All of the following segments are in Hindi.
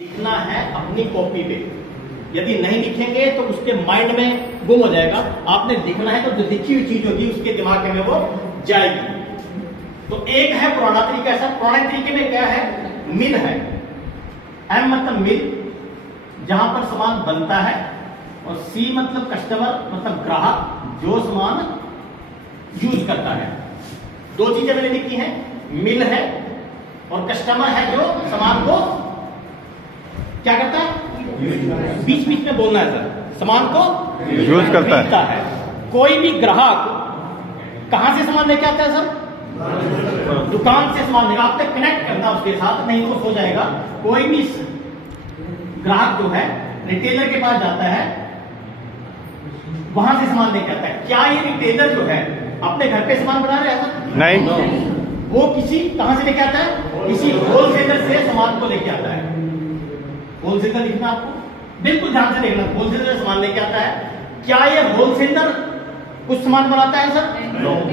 लिखना है अपनी कॉपी पे। यदि नहीं लिखेंगे तो उसके माइंड में गुम हो जाएगा। आपने लिखना है तो जो लिखी हुई चीज होगी उसके दिमाग में वो जाएगी। तो एक है पुराना तरीका। ऐसा पुराने तरीके में क्या है? मिल है। एम मतलब मिल, जहां पर सामान बनता है, और सी मतलब कस्टमर मतलब ग्राहक जो सामान यूज करता है। दो चीजें मैंने लिखी हैं, मिल है और कस्टमर है जो सामान को क्या करता है? बीच बीच में बोलना है सर, सामान को यूज करता है। कोई भी ग्राहक कहां से सामान लेके आता है सर? दुकान से सामान लेगा। आपने कनेक्ट करना उसके साथ, नहीं तो सो जाएगा। कोई भी ग्राहक जो है रिटेलर के पास जाता है, वहां से सामान लेके आता है। क्या ये रिटेलर जो है अपने घर पे सामान बना रहा है सर? नहीं, वो किसी कहां से लेके आता है? किसी होलसेलर से सामान को लेके आता है। होलसेलर लिखना आपको बिल्कुल ध्यान से देखना। होलसेलर से सामान लेके आता है। क्या ये होलसेलर कुछ सामान बनाता है सर?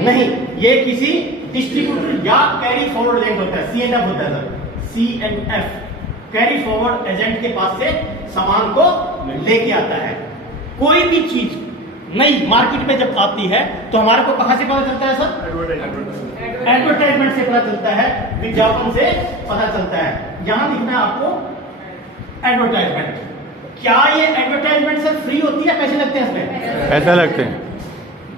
नहीं, ये किसी डिस्ट्रीब्यूटर या कैरी फॉरवर्ड एजेंट होता है, C&F होता है sir, C&F carry forward agent के पास से सामान को लेके आता है। कोई भी चीज नई मार्केट में जब आती है तो हमारे को कहां से पता चलता है सर? एडवर्टाइजमेंट से पता चलता है, विज्ञापन से पता चलता है। यहां लिखना है आपको एडवर्टाइजमेंट। क्या ये एडवर्टाइजमेंट सर फ्री होती है? पैसे लगते हैं इसमें? पैसे लगते हैं।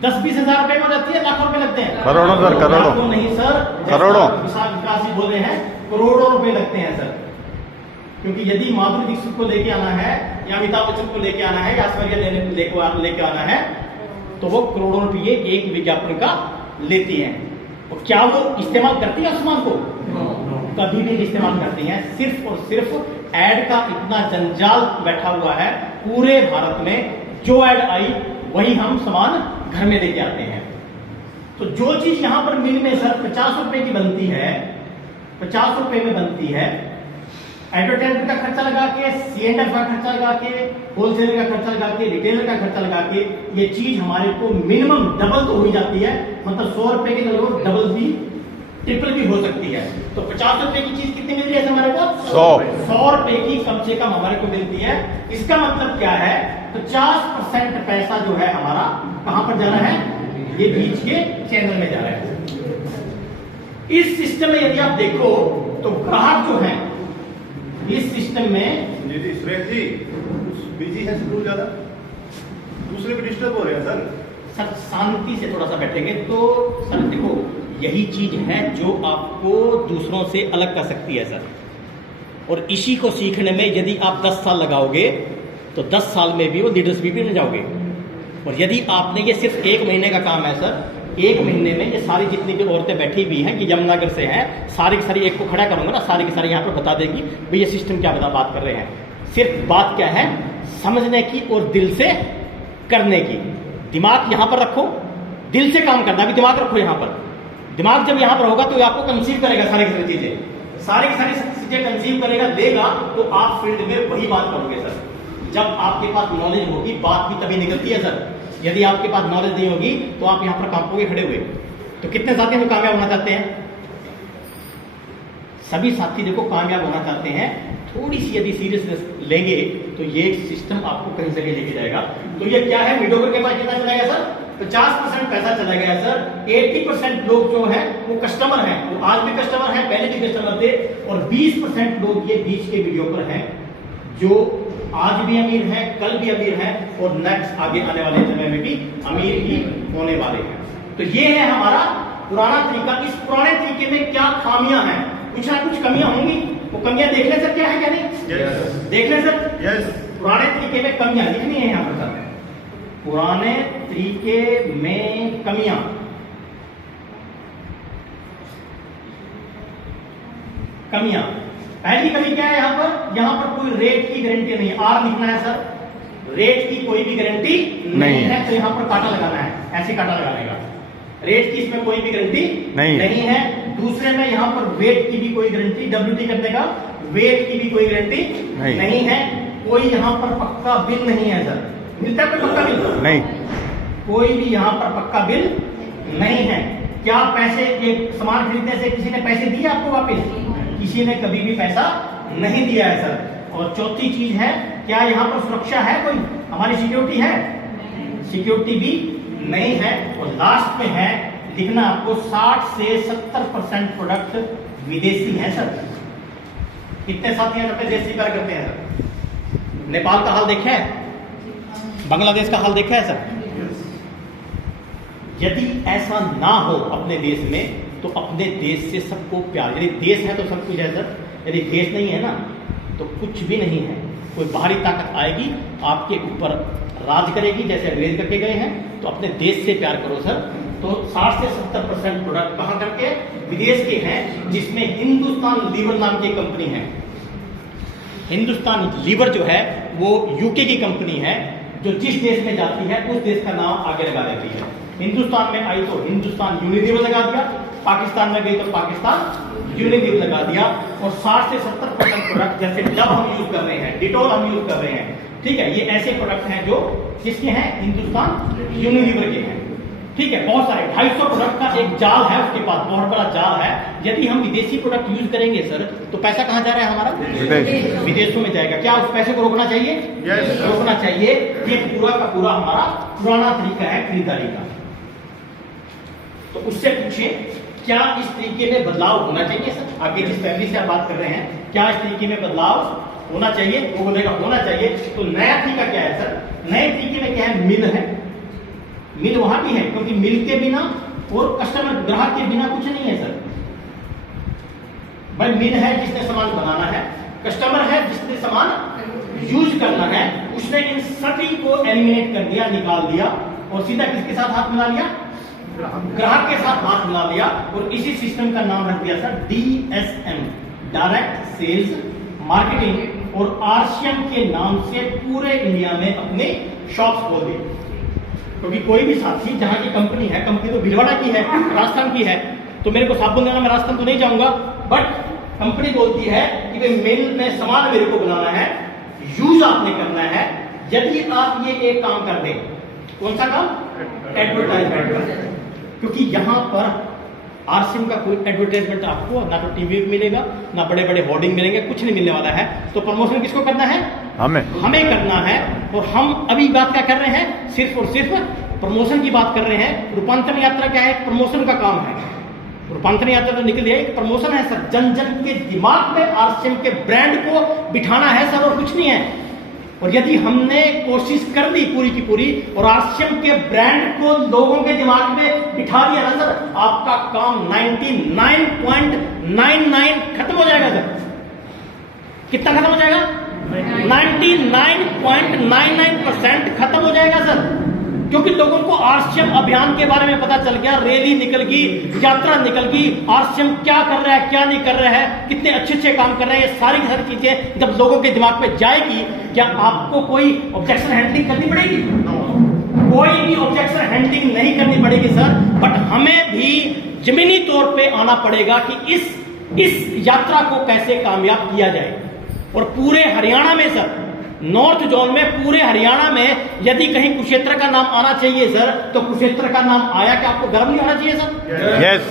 10-20 हजार रुपए में हो जाती है, लाखों रुपए लगते हैं? करोड़ों सर, करोड़ों नहीं सर, करोड़ों विकास जी बोल रहे हैं करोड़ों रुपए लगते हैं सर। क्योंकि यदि माधुरी दीक्षित को लेके आना है या अमिताभ बच्चन को लेके आना है या ऐश्वर्या लेके आना है तो वो करोड़ों रुपये एक विज्ञापन का लेती हैं। और क्या वो इस्तेमाल करती है उस सामान को? कभी भी इस्तेमाल करती हैं। सिर्फ और सिर्फ एड का इतना जंजाल बैठा हुआ है पूरे भारत में, जो एड आई वही हम सामान घर में लेके आते हैं। तो जो चीज यहां पर मिल में सर 50 रुपए की बनती है, 50 रुपए में बनती है, एडवर्टाइजमेंट का खर्चा लगा के, C&F का खर्चा लगा के, होलसेलर का खर्चा लगा के, रिटेलर का खर्चा लगा के, ये चीज हमारे को मिनिमम डबल तो हो ही जाती है। मतलब 100 रुपए के लगभग डबल भी, ट्रिपल भी हो सकती है। तो 50 रुपए की चीज कितनी मिल रही है हमारे को? 100 रुपए की कम से कम हमारे को मिलती है। इसका मतलब क्या है? 50% पैसा जो है हमारा कहां पर जा रहा है? ये बीच के चैनल में जा रहा है। इस सिस्टम में यदि आप देखो तो ग्राहक जो है इस सिस्टम में जी सुरेश जी बिजी है शेड्यूल ज्यादा, दूसरे भी डिस्टर्ब हो रहे हैं सर। शांति से थोड़ा सा बैठेंगे तो सर देखो, यही चीज है जो आपको दूसरों से अलग कर सकती है सर। और इसी को सीखने में यदि आप 10 साल लगाओगे तो 10 साल में भी वो लीडरशिप में जाओगे। और यदि आपने ये सिर्फ 1 महीने का काम है सर, 1 महीने में ये सारी जितनी भी औरतें बैठी हुई हैं, ये यमुनानगर से हैं, सारी की सारी एक को खड़ा करूंगा ना, सारी की सारी यहाँ पर बता देगी भाई ये सिस्टम क्या बात कर रहे हैं। सिर्फ बात क्या है? समझने की और दिल से करने की। दिमाग यहाँ पर रखो, दिल से काम करना भी दिमाग रखो यहाँ पर। दिमाग जब यहाँ पर होगा तो आपको कंसीव करेगा सारी की सारी चीजें, सारी की सारी चीजें कंसीव करेगा, देगा, तो आप फील्ड में वही बात करोगे सर। जब आपके पास नॉलेज होगी बात भी तभी निकलती है सर। यदि आपके पास नॉलेज नहीं होगी तो आप यहाँ पर कांपोगे खड़े हुए। तो कितने साथी जो कामयाब होना चाहते हैं? सभी साथी देखो कामयाब होना चाहते हैं। थोड़ी सी यदि सीरियसनेस लेंगे तो ये सिस्टम आपको कहीं से लेके जाएगा। तो ये क्या है? मीडियोकर के पास कितना चला गया सर? 50% पैसा चला गया सर। 80% लोग जो है वो कस्टमर हैं, वो आज भी कस्टमर हैं, पहले भी कस्टमर थे। और 20% लोग ये बीच के मीडियोकर हैं जो आज भी अमीर हैं, कल भी अमीर हैं और नेक्स्ट आगे आने वाले समय में भी अमीर ही होने वाले हैं। तो ये है हमारा पुराना तरीका। इस पुराने तरीके में क्या खामियां हैं? कुछ ना कुछ कमियां होंगी। वो कमियां देख ले सर, क्या है क्या नहीं? yes. देख ले सर। yes. पुराने तरीके में कमियां लिखनी है यहाँ पर सर। पुराने तरीके में कमियां, कमियां। पहली कमी क्या है यहाँ पर? यहाँ पर कोई रेट की गारंटी नहीं है। आर लिखना है सर, रेट की कोई भी गारंटी नहीं है। तो यहाँ पर कांटा लगाना है, ऐसे कांटा लगाने का। रेट की इसमें कोई भी गारंटी नहीं है। दूसरे में यहाँ पर वेट की भी कोई गारंटी, WT करने का वेट की भी कोई गारंटी नहीं है। कोई यहाँ पर पक्का बिल नहीं है सर। मिलता है कोई पक्का बिल? नहीं, कोई भी यहाँ पर पक्का बिल नहीं है। क्या पैसे ये सामान खरीदने से किसी ने पैसे दिए आपको वापिस? किसी ने कभी भी पैसा नहीं दिया है सर। और चौथी चीज है, क्या यहाँ पर सुरक्षा है, कोई हमारी सिक्योरिटी है? सिक्योरिटी भी नहीं है। और लास्ट में है लिखना आपको 60 से 70% प्रोडक्ट विदेशी है सर। कितने साथी हैं अपने देश स्वीकार करते हैं सर? नेपाल का हाल देखा है, बांग्लादेश का हाल देखा है सर? यदि ऐसा ना हो अपने देश में तो अपने देश से सबको प्यार, यदि देश है तो सब कुछ है सर, यदि देश नहीं है ना तो कुछ भी नहीं है। कोई बाहरी ताकत आएगी आपके ऊपर राज करेगी जैसे अंग्रेज करके गए हैं, तो अपने देश से प्यार करो सर। तो 60 से 70% प्रोडक्ट कहाँ करके? विदेश के हैं, जिसमें हिंदुस्तान लीवर नाम की कंपनी है। हिंदुस्तान लीवर जो है वो यूके की कंपनी है, जो जिस देश में जाती है उस देश का नाम आगे लगा देती है। हिंदुस्तान में आई तो हिंदुस्तान यूनिलीवर लगा दिया, पाकिस्तान में गई तो पाकिस्तान यूनिलीवर लगा दिया। और 60 से 70% प्रोडक्ट जैसे डव हम यूज कर रहे हैं, डिटोल हम यूज कर रहे हैं, ठीक है, ये ऐसे प्रोडक्ट हैं जो किसके हैं? हिंदुस्तान यूनिलीवर के हैं, ठीक है। बहुत सारे 250 प्रोडक्ट का एक जाल है उसके पास, बहुत बड़ा जाल है। यदि हम विदेशी प्रोडक्ट यूज करेंगे सर तो पैसा कहाँ जा रहा है हमारा? विदेशों में जाएगा। क्या उस पैसे को रोकना चाहिए? रोकना चाहिए। ये पूरा का पूरा हमारा पुराना तरीका है खरीदारी का। तो उससे पूछिए क्या इस तरीके में बदलाव होना चाहिए सर? आगे जिस फैमिली से आप बात कर रहे हैं, क्या इस तरीके में बदलाव होना चाहिए? वो बोलेगा होना चाहिए। तो नया तरीका क्या है सर? नए तरीके में क्या है? मिल है। मिल वहां भी है क्योंकि मिल के बिना और कस्टमर ग्राहक के बिना कुछ नहीं है सर। भाई मिल है जिसने सामान बनाना है, कस्टमर है जिसने सामान यूज करना है, उसने इन सभी को एलिमिनेट कर दिया, निकाल दिया और सीधा किसके साथ हाथ मिला लिया? ग्राहक के साथ हाथ मिला लिया। और इसी सिस्टम का नाम रख दिया sir DSM, direct sales marketing, और आरसीएम के नाम से पूरे इंडिया में अपने शॉप्स खोल दिए। क्योंकि कोई भी साथी जहां की कंपनी है, कंपनी तो भीलवाड़ा की है, राजस्थान की है, तो मेरे को साबुन देना, मैं राजस्थान तो नहीं जाऊंगा, बट कंपनी बोलती है कि भाई मिल में सामान मेरे को बनाना है, यूज आपने करना है। यदि आप ये एक काम कर दें, कौन सा काम? एडवर्टाइजमेंट का। क्योंकि यहां पर आरसीएम का कोई एडवर्टाइजमेंट आपको ना तो टीवी में मिलेगा, ना बड़े बड़े होर्डिंग मिलेंगे, कुछ नहीं मिलने वाला है। तो प्रमोशन किसको करना है? हमें करना है। और हम अभी बात क्या कर रहे हैं? सिर्फ और सिर्फ प्रमोशन की बात कर रहे हैं। रूपांतरण यात्रा क्या है? प्रमोशन का काम है। रूपांतरण यात्रा तो निकल गया, एक प्रमोशन है सर। जन जन के दिमाग में आरसीएम के ब्रांड को बिठाना है सर, और कुछ नहीं है। और यदि हमने कोशिश कर दी पूरी की पूरी और आरसीएम के ब्रांड को लोगों के दिमाग में बिठा दिया ना सर, आपका काम 99.99 खत्म हो जाएगा सर। कितना खत्म हो जाएगा? 99.99% खत्म हो जाएगा सर। क्योंकि लोगों को आरसीएम अभियान के बारे में पता चल गया, रैली निकल गई, यात्रा निकल गई, आरसीएम क्या कर रहा है, क्या नहीं कर रहा है, कितने अच्छे अच्छे काम कर रहे हैं, ये सारी की सारी चीजें जब लोगों के दिमाग में जाएगी, क्या आपको कोई ऑब्जेक्शन हैंडलिंग करनी पड़ेगी? कोई भी ऑब्जेक्शन हैंडलिंग नहीं करनी पड़ेगी सर। बट हमें भी जमीनी तौर पे आना पड़ेगा कि इस यात्रा को कैसे कामयाब किया जाए। और पूरे हरियाणा में सर, नॉर्थ जोन में, पूरे हरियाणा में यदि कहीं कुरुक्षेत्र का नाम आना चाहिए सर, तो कुरुक्षेत्र का नाम आया। क्या आपको गर्व नहीं होना चाहिए सर? यस।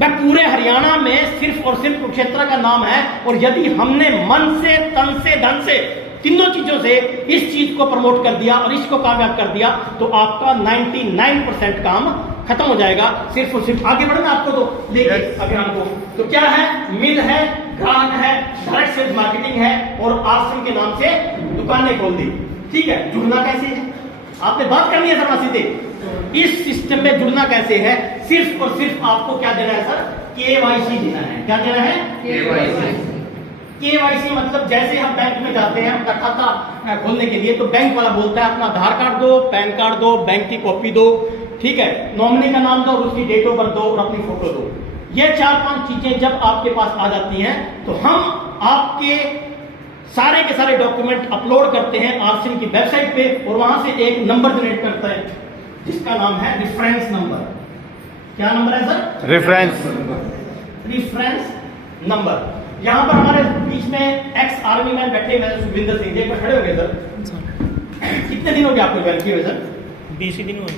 मैं पूरे हरियाणा में सिर्फ और सिर्फ कुरुक्षेत्र का नाम है। और यदि हमने मन से, तन से, धन से, तीनों चीजों से इस चीज को प्रमोट कर दिया और इसको कामयाब कर दिया, तो आपका 99% काम खत्म हो जाएगा। सिर्फ और सिर्फ आगे बढ़ना आपको तो लेके अभियान को। तो क्या है? मिल है, ग्राहक है, डायरेक्ट सेल्स मार्केटिंग है, और आरसीएम के नाम से दुकानें खोल दी। ठीक है, जुड़ना कैसे है? आपने बात करनी है सर सीधे। इस सिस्टम में जुड़ना कैसे है? सिर्फ और सिर्फ आपको क्या देना है सर? केवाईसी देना है। क्या देना है? केवाईसी मतलब जैसे हम बैंक में जाते हैं अपना खाता खोलने के लिए, तो बैंक वाला बोलता है अपना आधार कार्ड दो, पैन कार्ड दो, बैंक की कॉपी दो, ठीक है, नॉमिनी का नाम दो और उसकी डेट ऑफ बर्थ दो और अपनी फोटो दो। ये 4-5 चीजें जब आपके पास आ जाती हैं तो हम आपके सारे के सारे डॉक्यूमेंट अपलोड करते हैं आरसीएम की वेबसाइट पे, और वहां से एक नंबर जनरेट करता है जिसका नाम है रेफरेंस नंबर। क्या नंबर है सर? Reference number. यहां पर हमारे बीच में एक्स आर्मी मैन बैठे हुए सुखविंदर सिंह जी खड़े हो गए सर। कितने दिन हो गए आपको ज्वाइन किए हुए सर? 20 दिन हुए।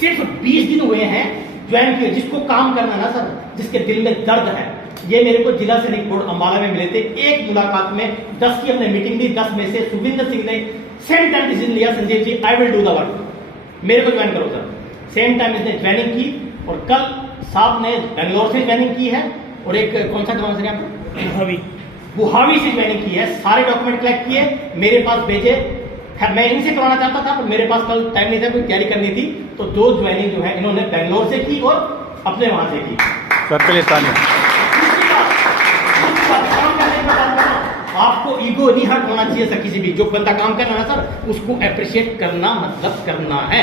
सिर्फ 20 दिन हुए हैं ज्वाइन किए। जिसको काम करना है ना सर, जिसके दिल में दर्द है, ये मेरे को जिला सैनिक बोर्ड अंबाला में मिले थे। एक मुलाकात में 10 की हमने मीटिंग ली, 10 में से सुविंदर सिंह ने सेम टाइम डिसीजन लिया, Sanjay ji I will do the work, मेरे को ज्वाइन करो सर। सेम टाइम इसने ज्वाइनिंग की और कल साहब ने बेंगलोर से ज्वाइनिंग की है और एक कौन सा गाँव से आपको बुहावी से ज्वाइनिंग की है। सारे डॉक्यूमेंट कलेक्ट किए, मेरे पास भेजे। मैं इनसे करवाना चाहता था पर मेरे पास कल टाइम नहीं था, कोई तैयारी करनी थी, तो 2 ज्वाइनिंग जो है इन्होंने बेंगलोर से की और अपने वहां से की। सर के लिए तालियां। आपको ईगो नहीं हर्ट होना चाहिए सर, किसी भी जो बंदा काम कर रहा है सर उसको अप्रिशिएट करना मतलब करना है।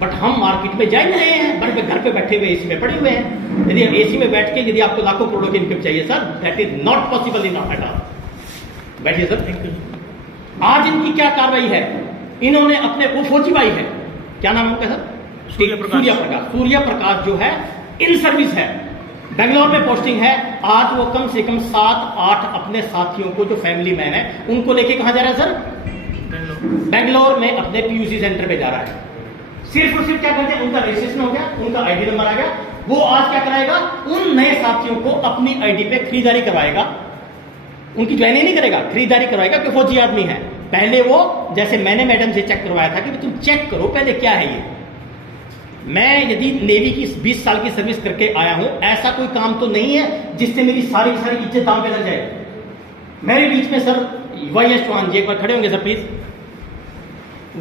बट हम मार्केट में जा ही नहीं रहे हैं, बट घर पे बैठे हुए एसी में पड़े हुए हैं। यदि आप एसी में बैठ के यदि आपको लाखों करोड़ों की इनकम चाहिए sir, that is not possible in at all. बैठिए सर, थैंक यू। आज इनकी क्या कार्रवाई है, इन्होंने अपने वो फौजी भाई है, क्या नाम है उनका सर? सूर्य प्रकाश जो है इन सर्विस है, बेंगलोर में पोस्टिंग है। आज वो कम से कम 7-8 अपने साथियों को जो फैमिली मैन है उनको लेके कहां जा रहा है सर? बेंगलोर में अपने पीयूसी सेंटर पे जा रहा है। सिर्फ और सिर्फ क्या करते हैं, उनका रजिस्ट्रेशन हो गया, उनका आईडी नंबर आ गया, वो आज क्या कराएगा, उन नए साथियों को अपनी आईडी पे खरीदारी करवाएगा। उनकी ज्वाइनिंग नहीं करेगा, खरीदारी करवाएगा कि फौजी आदमी है। पहले वो जैसे मैंने मैडम से चेक करवाया था कि तुम चेक करो पहले क्या है ये। मैं यदि नेवी की 20 साल की सर्विस करके आया हूं, ऐसा कोई काम तो नहीं है जिससे मेरी सारी इज्जत दांव पे लग जाए। मेरे बीच में सर YS चौहान जी एक बार खड़े होंगे सर प्लीज।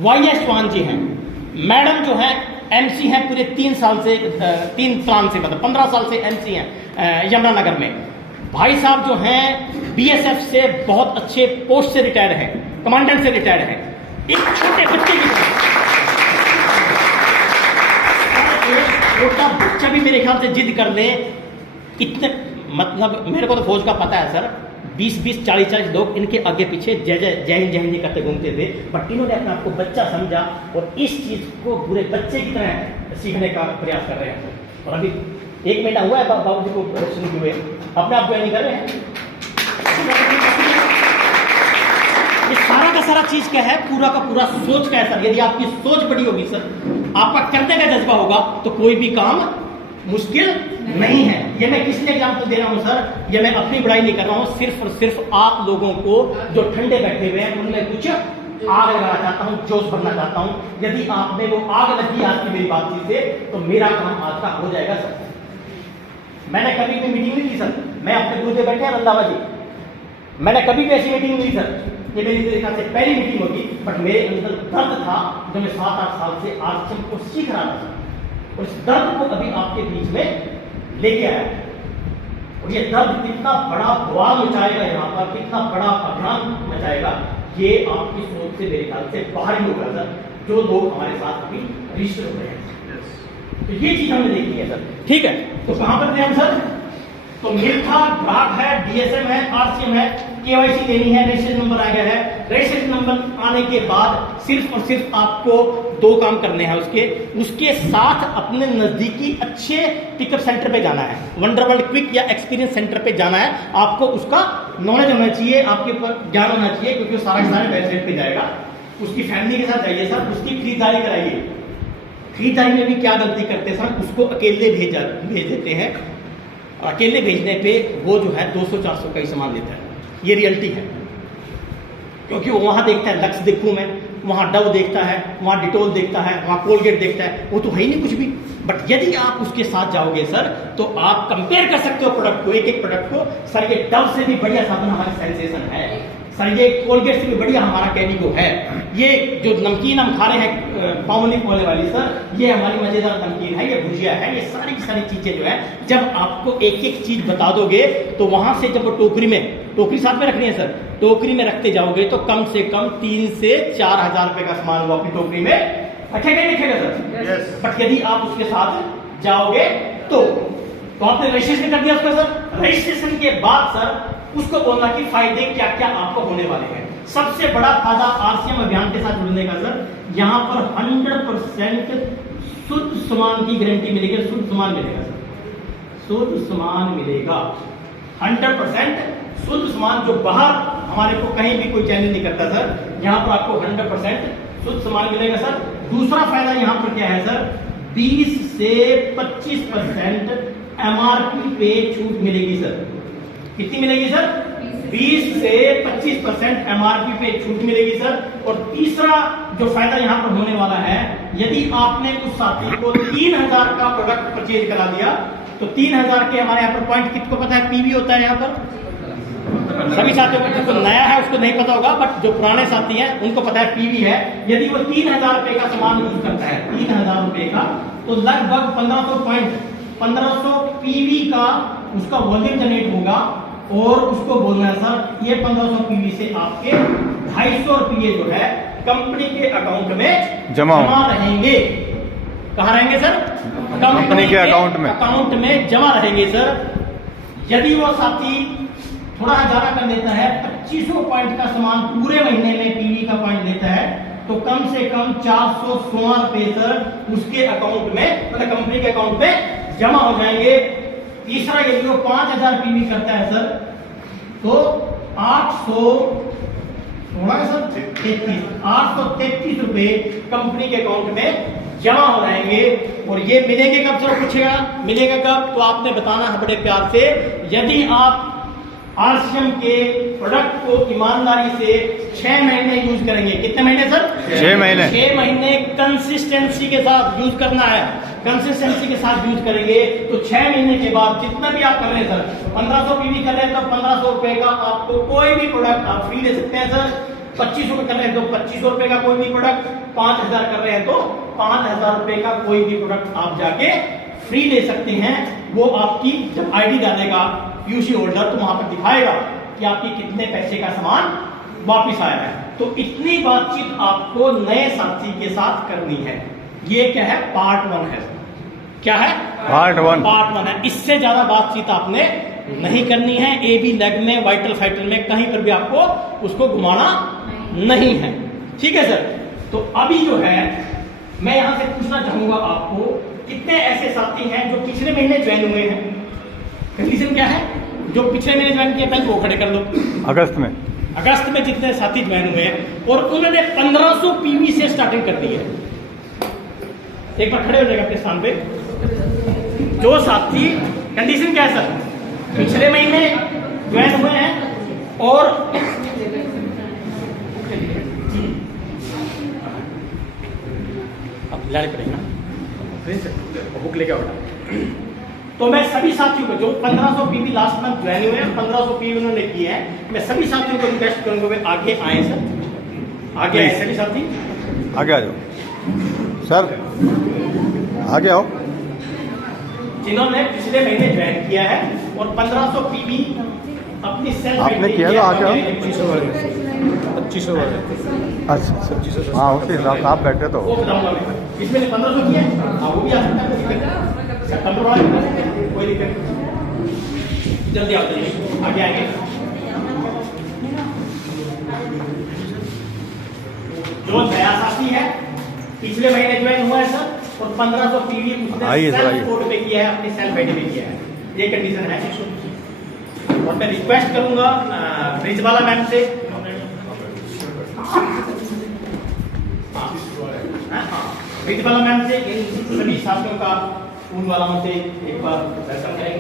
YS चौहान जी हैं, मैडम जो है MC हैं पूरे 3 साल से 3 त्रान से मतलब 15 साल से MC हैं यमुनानगर में। भाई साहब जो हैं BSF से बहुत अच्छे पोस्ट से रिटायर हैं, कमांडेंट से रिटायर हैं। एक छोटे बच्चे की छोटा बच्चा भी मेरे ख्याल से जिद कर ले, इतने मतलब मेरे को तो फौज का पता है सर, 20-20, 40-40 लोग इनके आगे पीछे जय हिंद करते घूमते थे, बट इन्होंने अपने आप को बच्चा समझा और इस चीज को पूरे बच्चे की तरह सीखने का प्रयास कर रहे हैं। और अभी 1 महीना हुआ है बाबू जी को प्रदर्शन हुए, अपने आप ज्वाइन कर रहे हैं। ये सारा का सारा चीज क्या है, पूरा का पूरा सोच का है सर। यदि आपकी सोच बड़ी होगी सर, आपका करने का जज्बा होगा, तो कोई भी काम मुश्किल नहीं है। ये मैं किस लिए एग्जाम्पल दे रहा हूं सर, ये मैं अपनी बड़ाई नहीं कर रहा हूं, सिर्फ और सिर्फ आप लोगों को जो ठंडे बैठे हुए हैं उनमें कुछ आग लगाना चाहता हूं, जोश भरना चाहता हूं। यदि आप में वो आग लगी आज की मेरी बातचीत से, तो मेरा काम आज का हो जाएगा सर। मैंने कभी भी मीटिंग नहीं की सर, मैं अपने गुरुदेव बैठे हैं रंधावा जी, मैंने कभी भी ऐसी मीटिंग नहीं की सर। ये मेरी तरीका से पहली मीटिंग होगी, बट मेरे अंदर दर्द था जो मैं 7-8 साल से आज को सीख रहा था और इस दर्द को अभी आपके बीच में लेके आया। और ये दर्द कितना बड़ा बवाल मचाएगा यहाँ पर, कितना बड़ा अभियान मचाएगा, ये आपकी सोच से मेरे ख्याल से बाहर ही होगा सर, जो लोग हमारे साथ अभी रजिस्टर हो रहे हैं। तो ये चीज हमने देखी है सर, ठीक है। तो कहां पर थे हम सर? तो मिल्खा ग्राहक है, DSM है, RCM है, KYC लेनी है, रजिस्ट्रेशन नंबर आ गया है। रजिस्ट्रेशन नंबर आने के बाद सिर्फ और सिर्फ आपको 2 काम करने हैं उसके साथ अपने नजदीकी अच्छे पिकअप सेंटर पे जाना है, वंडरवर्ल्ड क्विक या एक्सपीरियंस सेंटर पे जाना है। आपको उसका नॉलेज होना चाहिए, आपके ऊपर ज्ञान होना चाहिए, क्योंकि वो सारे वेबसाइट पे जाएगा। उसकी फैमिली के साथ जाइए सर, उसकी खरीदारी कराइए। खरीदारी में भी क्या गलती करते हैं सर, उसको अकेले भेज देते हैं। अकेले भेजने पे वो जो है 200-400 का ही सामान लेता है, ये रियलिटी है। क्योंकि वो वहां देखता है लक्स देखूं मैं, वहां डव देखता है, वहां डिटोल देखता है, वहां कोलगेट देखता है, वो तो है ही नहीं कुछ भी। बट यदि आप उसके साथ जाओगे सर, तो आप कंपेयर कर सकते हो प्रोडक्ट को, एक प्रोडक्ट को। सर ये डव से भी बढ़िया साबुन हमारी सेंसेशन है सर, ये कोलगेट से भी बढ़िया हमारा कैनिगो है। ये जो नमकीन हम खा रहे हैं पावनी वाले वाली सर, ये हमारी मजेदार नमकीन है, ये भुजिया है, ये सारी की सारी चीजें जो है, जब आपको एक एक चीज बता दोगे तो वहां से जब वो टोकरी साथ में रखनी है सर, टोकरी में रखते जाओगे तो कम से कम 3 से 4 हजार रुपए का सामान वो अपनी टोकरी में रखेगा ही रखेगा सर। बट यदि आप उसके साथ जाओगे तो आपने रजिस्ट्रेशन कर दिया उसका सर। रजिस्ट्रेशन के बाद सर उसको बोलना कि फायदे क्या क्या आपको होने वाले हैं। सबसे बड़ा फायदा RCM अभियान के साथ जुड़ने का सर, यहाँ पर 100% शुद्ध सामान की गारंटी मिलेगी, शुद्ध सामान मिलेगा सर, शुद्ध सामान मिलेगा 100% शुद्ध सामान, जो बाहर हमारे को कहीं भी कोई चैलेंज नहीं करता सर, यहाँ पर आपको 100% शुद्ध सामान मिलेगा सर। दूसरा फायदा यहाँ पर क्या है सर, 20 से 25% MRP पे छूट मिलेगी सर। कितनी मिलेगी सर? 20 से 25% एमआरपी पे छूट मिलेगी सर। और तीसरा जो फायदा यहाँ पर होने वाला है, यदि आपने उस साथी को 3000 का प्रोडक्ट परचेज करा दिया तो 3000 के हमारे यहाँ पर पॉइंट कितने को पता है? पीवी होता है यहाँ पर। सभी साथियों को जिसको नया है उसको नहीं पता होगा, बट जो पुराने साथी हैं उनको पता है पीवी है। यदि वो 3000 रुपए का सामान यूज करता है, 3000 रुपए का, तो लगभग 1500 पीवी का उसका वॉल्यूम जनरेट होगा। और उसको बोलना है सर ये 1500 पीवी से आपके 250 रुपये जो है कंपनी के अकाउंट में जमा रहेंगे। कहाँ रहेंगे सर? कंपनी के अकाउंट में जमा रहेंगे सर। यदि वो साथी थोड़ा ज्यादा कर लेता है, 2500 पॉइंट का सामान पूरे महीने में पीवी का पॉइंट लेता है, तो कम से कम 416 रुपए सर उसके अकाउंट में, मतलब कंपनी के अकाउंट में जमा हो जाएंगे। तीसरा यदि वो 5000 पीवी करता है सर, तो 833 रुपए कंपनी के अकाउंट में जमा हो जाएंगे। और ये मिलेंगे कब सर? पूछेगा मिलेगा कब? तो आपने बताना है बड़े प्यार से। यदि आप आरसीएम के प्रोडक्ट को ईमानदारी से 6 महीने यूज करेंगे। कितने महीने सर? 6 महीने। 6 महीने कंसिस्टेंसी के साथ यूज करना है। कंसिस्टेंसी के साथ यूज करेंगे तो 6 महीने के बाद जितना भी आप कर रहे हैं सर, 1500 पीवी कर रहे हैं तो 1500 रुपए का आपको कोई भी प्रोडक्ट आप फ्री ले सकते हैं सर। 2500 कर रहे हैं तो 2500 रुपए का कोई भी प्रोडक्ट, 5000 कर रहे हैं तो 5000 रुपए का कोई भी प्रोडक्ट आप जाके फ्री ले सकते हैं। वो आपकी जब आईडी डालेगा यूसी होल्डर, तो वहां पर दिखाएगा कि आपकी कितने पैसे का सामान वापस आया है। तो इतनी बातचीत आपको नए साथी के साथ करनी है। ये क्या है? पार्ट 1 है। क्या है? पार्ट 1 है। इससे ज्यादा बातचीत आपने नहीं करनी है। एबी लेग में, वाइटल फाइटल में कहीं पर भी आपको उसको घुमाना नहीं है। ठीक है सर? तो अभी जो है मैं यहां से पूछना चाहूंगा आपको, कितने ऐसे साथी हैं जो पिछले महीने ज्वाइन हुए हैं? कंडीशन क्या है? जो पिछले महीने ज्वाइन किया था वो खड़े कर लो। अगस्त में जितने साथी ज्वाइन हुए हैं और उन्होंने 1500 पीवी से स्टार्टिंग कर दी है, एक बार खड़े हो जाएगा अपने स्थान पे। जो साथी, कंडीशन क्या है सर? पिछले महीने ज्वाइन हुए हैं और अब लाने पड़ेगा बुक लेके आओ। तो मैं सभी साथियों को जो 1500 पीवी लास्ट मंथ ज्वाइन हुए हैं, 1500 पीवी उन्होंने किए हैं, मैं सभी साथियों को रिक्वेस्ट करूंगा वे आगे आए सर, आगे आए सभी साथी, आगे आ जाओ सर, आगे आओ। जिन्होंने पिछले महीने ज्वाइन किया है और 1500 पीवी अपनी सेल्फ आपने किया तो आगे आओ। 2500 अच्छा 2500। हाँ उसके हिसाब से आप बैठे तो वो बताऊंगा मैं। इसमें 1500 किया है, हाँ वो भी आ सकता है, कोई दिक्कत नहीं। जल्दी आओ, जल्दी आगे आएंगे। जो नया साथी है पिछले महीने ज्वाइन हुआ है सर और 1500 पीवी उसने सेल्फ कोड पे किया है, अपनी सेल्फ आईडी पे किया है, ये कंडीशन है। और मैं रिक्वेस्ट करूंगा ब्रिजवाला मैम से, ब्रिजवाला मैम से इन सभी साथियों का फूल वालों से एक बार दर्शन करेंगे।